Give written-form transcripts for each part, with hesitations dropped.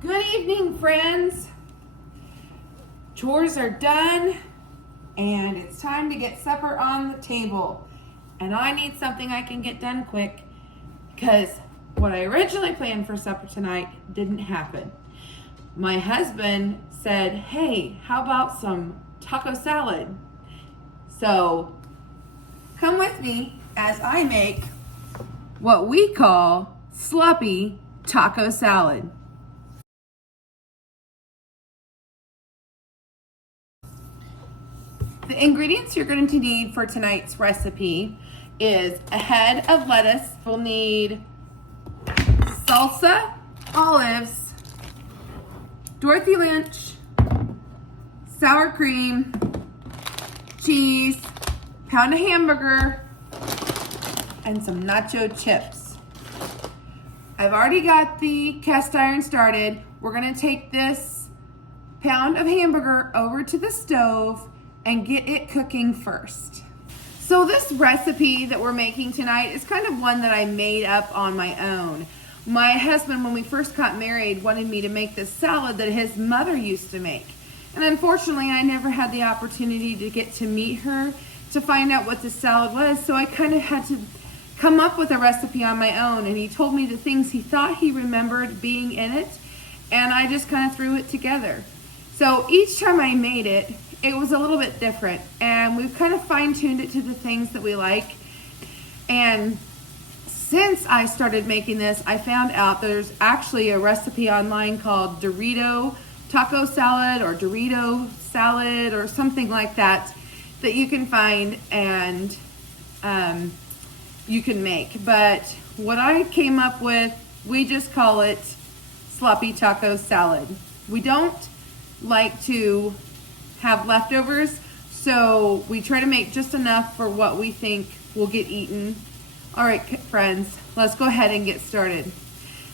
Good evening, friends. Chores are done and it's time to get supper on the table. And I need something I can get done quick because what I originally planned for supper tonight didn't happen. My husband said, hey, how about some taco salad? So come with me as I make what we call sloppy taco salad. The ingredients you're going to need for tonight's recipe is a head of lettuce. We'll need salsa, olives, Dorothy Lynch, sour cream, cheese, pound of hamburger, and some nacho chips. I've already got the cast iron started. We're going to take this pound of hamburger over to the stove and get it cooking first. So this recipe that we're making tonight is kind of one that I made up on my own. My husband, when we first got married, wanted me to make this salad that his mother used to make. And unfortunately, I never had the opportunity to get to meet her to find out what the salad was, so I kind of had to come up with a recipe on my own, and he told me the things he thought he remembered being in it, and I just kind of threw it together. So each time I made it, it was a little bit different, and we've kind of fine-tuned it to the things that we like. And since I started making this, I found out there's actually a recipe online called Dorito taco salad or Dorito salad or something like that that you can find and you can make. But what I came up with, we just call it sloppy taco salad. We don't like to have leftovers, so we try to make just enough for what we think will get eaten. All right, friends, let's go ahead and get started.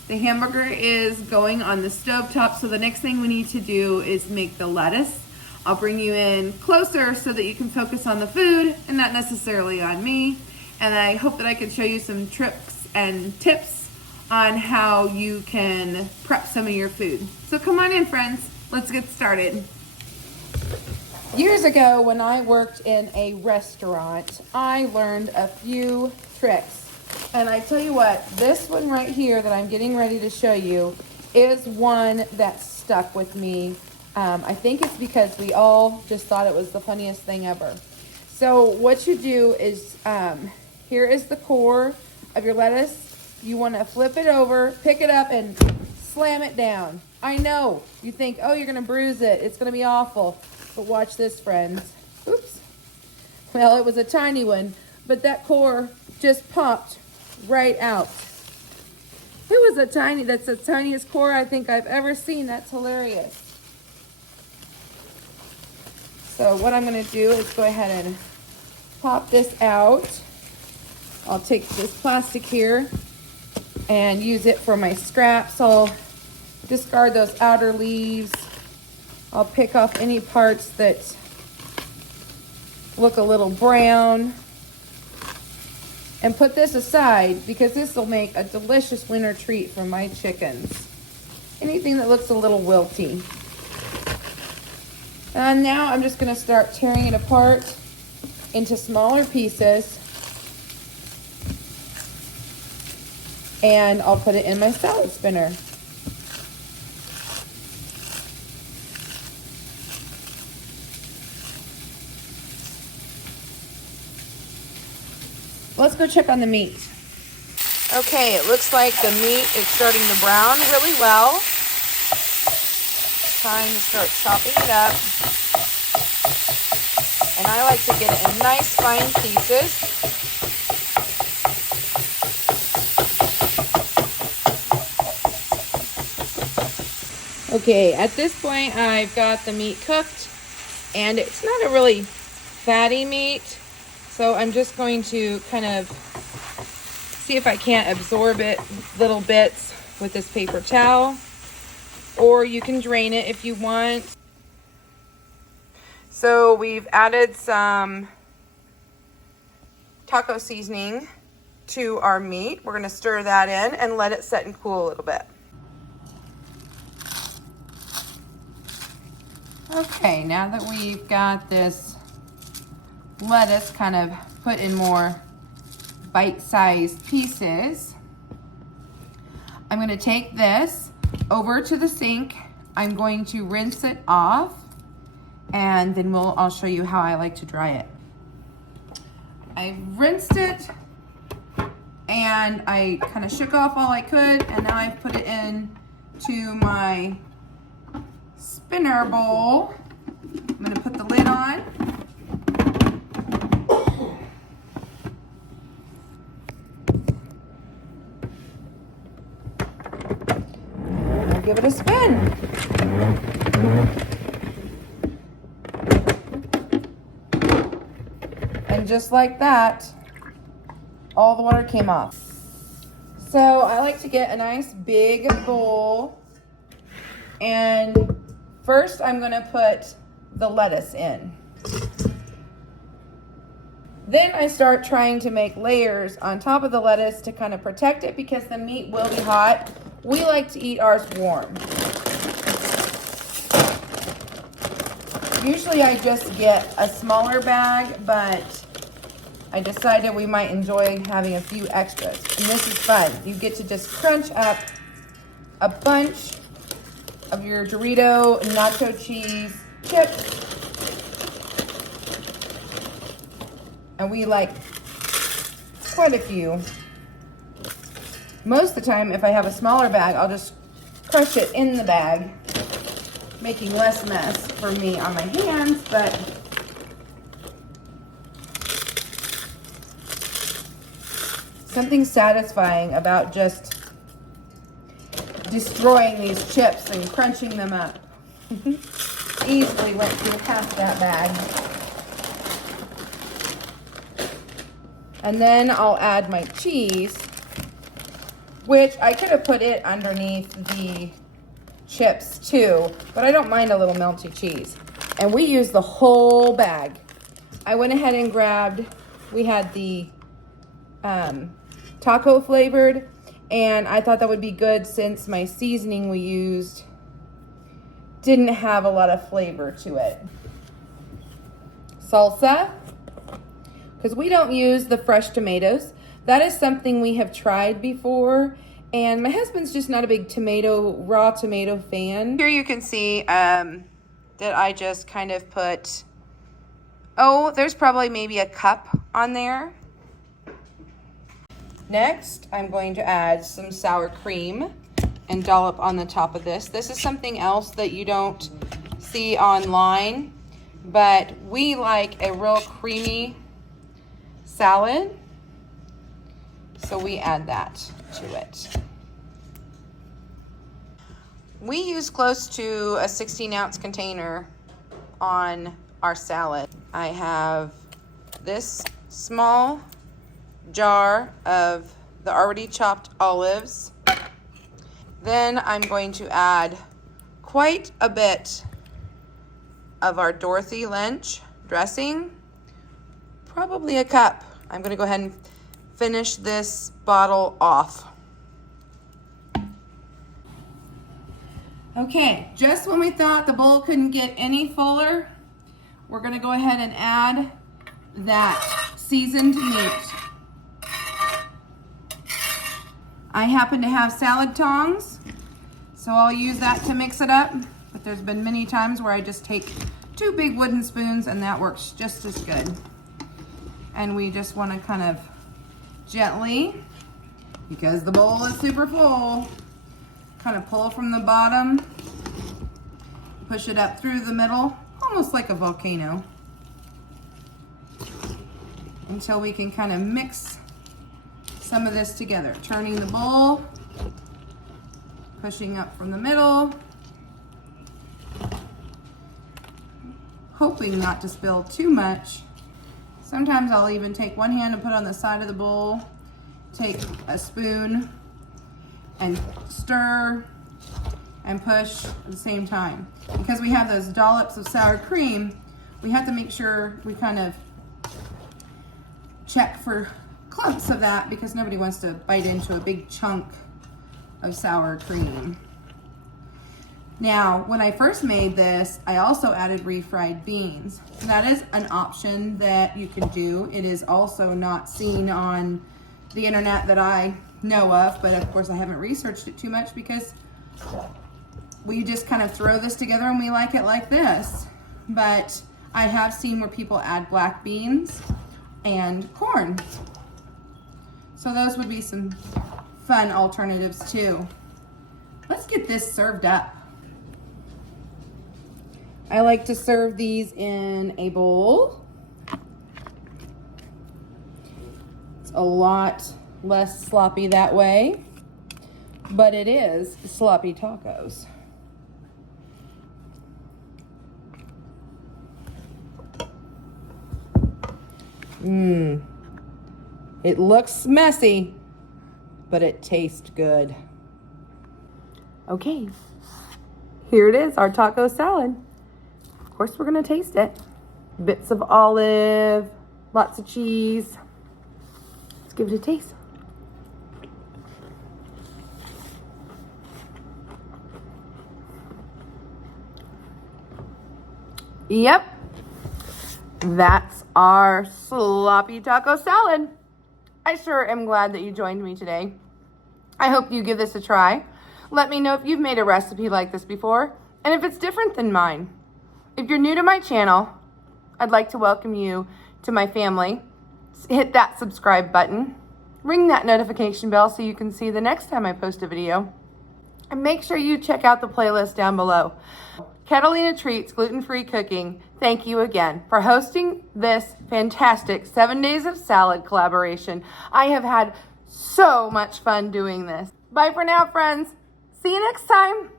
The hamburger is going on the stove top, so the next thing we need to do is make the lettuce. I'll bring you in closer so that you can focus on the food and not necessarily on me. And I hope that I can show you some tricks and tips on how you can prep some of your food. So come on in, friends, let's get started. Years ago, when I worked in a restaurant, I learned a few tricks. And I tell you what, this one right here that I'm getting ready to show you is one that stuck with me. I think it's because we all just thought it was the funniest thing ever. So what you do is, here is the core of your lettuce. You want to flip it over, pick it up, and slam it down. I know, you think, oh, you're going to bruise it. It's going to be awful. But watch this, friends. Oops. Well, it was a tiny one, but that core just popped right out. That's the tiniest core I think I've ever seen. That's hilarious. So what I'm going to do is go ahead and pop this out. I'll take this plastic here and use it for my scraps. I'll discard those outer leaves. I'll pick off any parts that look a little brown and put this aside because this will make a delicious winter treat for my chickens. Anything that looks a little wilty. And now I'm just going to start tearing it apart into smaller pieces, and I'll put it in my salad spinner. Let's go check on the meat. Okay, it looks like the meat is starting to brown really well. Time to start chopping it up. And I like to get it in nice fine pieces. Okay, at this point I've got the meat cooked, and it's not a really fatty meat. So I'm just going to kind of see if I can't absorb it little bits with this paper towel, or you can drain it if you want. So we've added some taco seasoning to our meat. We're going to stir that in and let it set and cool a little bit. Okay, now that we've got this lettuce kind of put in more bite-sized pieces, I'm going to take this over to the sink. I'm going to rinse it off, and then I'll show you how I like to dry it. I rinsed it and I kind of shook off all I could, and now I've put it in to my spinner bowl. I'm going to put the lid on. I'll give it a spin. And just like that, all the water came off. So I like to get a nice big bowl, and first I'm going to put the lettuce in. Then I start trying to make layers on top of the lettuce to kind of protect it, because the meat will be hot. We like to eat ours warm. Usually I just get a smaller bag, but I decided we might enjoy having a few extras. And this is fun. You get to just crunch up a bunch of your Dorito nacho cheese chips. And we like quite a few. Most of the time, if I have a smaller bag, I'll just crush it in the bag, making less mess for me on my hands, but something satisfying about just destroying these chips and crunching them up. Easily went through half that bag. And then I'll add my cheese, which I could have put it underneath the chips too, but I don't mind a little melty cheese. And we use the whole bag. I went ahead and grabbed, we had the taco flavored, and I thought that would be good since my seasoning we used didn't have a lot of flavor to it. Salsa, because we don't use the fresh tomatoes. That is something we have tried before, and my husband's just not a big raw tomato fan. Here you can see that I just kind of put, there's probably maybe a cup on there. Next, I'm going to add some sour cream and dollop on the top of this. This is something else that you don't see online, but we like a real creamy salad, so we add that to it. We use close to a 16-ounce container on our salad. I have this small jar of the already chopped olives. Then I'm going to add quite a bit of our Dorothy Lynch dressing, probably a cup. I'm going to go ahead and finish this bottle off. Okay, just when we thought the bowl couldn't get any fuller, we're going to go ahead and add that seasoned meat. I happen to have salad tongs, so I'll use that to mix it up, but there's been many times where I just take 2 big wooden spoons and that works just as good. And we just want to kind of gently, because the bowl is super full, kind of pull from the bottom, push it up through the middle, almost like a volcano, until we can kind of mix some of this together. Turning the bowl, pushing up from the middle, hoping not to spill too much. Sometimes I'll even take one hand and put it on the side of the bowl, take a spoon and stir and push at the same time. Because we have those dollops of sour cream, we have to make sure we kind of check for clumps of that, because nobody wants to bite into a big chunk of sour cream. Now, when I first made this, I also added refried beans. That is an option that you can do. It is also not seen on the internet that I know of, but of course I haven't researched it too much because we just kind of throw this together and we like it like this. But I have seen where people add black beans and corn. So those would be some fun alternatives too. Let's get this served up. I like to serve these in a bowl. It's a lot less sloppy that way, but it is sloppy tacos. It looks messy, but it tastes good. Okay, here it is, our taco salad. Of course, we're gonna taste it. Bits of olive, lots of cheese. Let's give it a taste. Yep, that's our sloppy taco salad. I sure am glad that you joined me today. I hope you give this a try. Let me know if you've made a recipe like this before and if it's different than mine. If you're new to my channel, I'd like to welcome you to my family. Hit that subscribe button. Ring that notification bell so you can see the next time I post a video. And make sure you check out the playlist down below. Catalina Treats Gluten-Free Cooking, thank you again for hosting this fantastic 7 Days of Salad collaboration. I have had so much fun doing this. Bye for now, friends. See you next time.